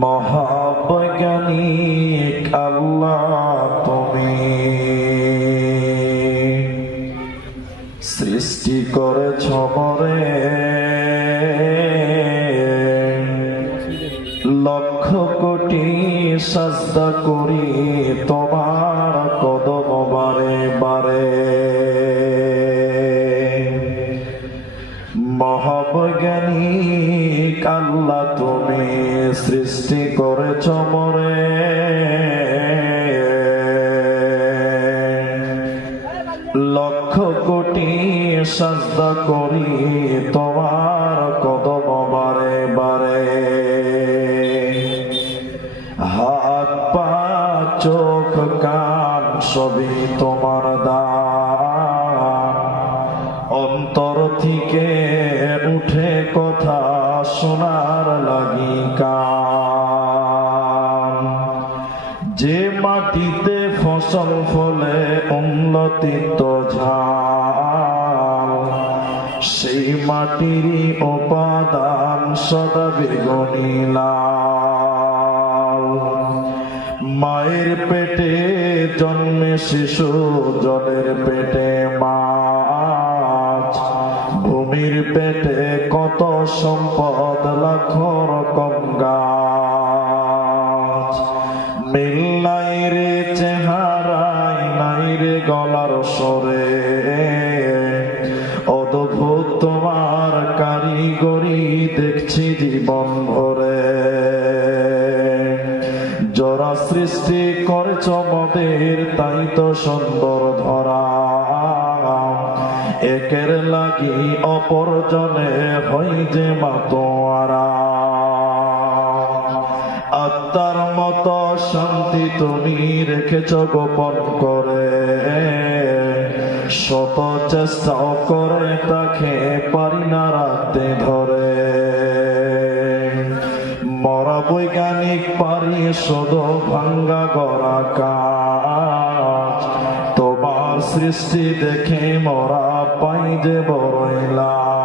মহাবৈজ্ঞানিক আল্লাহ তুমি সৃষ্টি করেছ মরে লক্ষ কোটি সাজদা করি তোমার কদম বারে বারে। মহাবৈজ্ঞানিক আল্লাহ তুমি সৃষ্টি করেছ মরে লক্ষ কোটি সাজদা করি তোমার কদম বারে বারে। হাত পা চোখ কান সবই তোমার দান, অন্তর থেকে উঠে কথা শোনার লাগি কান। যে মাটিতে ফসল ফলে উন্নতিত ঝাল, সেই মাটিরই উপাদান সদা বেগুনি লাল। মায়ের পেটে জন্মে শিশু, জলের পেটে মাছ, ভূমির পেটে কত সম্পদ লাখ রকম গাছ। মিল নাই রে চেহারায়, নাই রে গলার স্বরে, অদ্ভুত তোমার কারিগরি দেখছি জীবন ভরে। যারা সৃষ্টি করেছ মোদের তাই তো সুন্দর ধরা, একের লাগি অপরজনে হই যে মাতোয়ারা। আত্মার মতো শান্তি তুমি রেখেছ গোপন করে, শত চেষ্টাও করে তাকে পারি না রাখতে ধরে। মরা বৈজ্ঞানিক পারি শুধু ভাঙ্গা গড়া কাজ, তোমার সৃষ্টি দেখে মরা পাই যে বড়ই লাভ।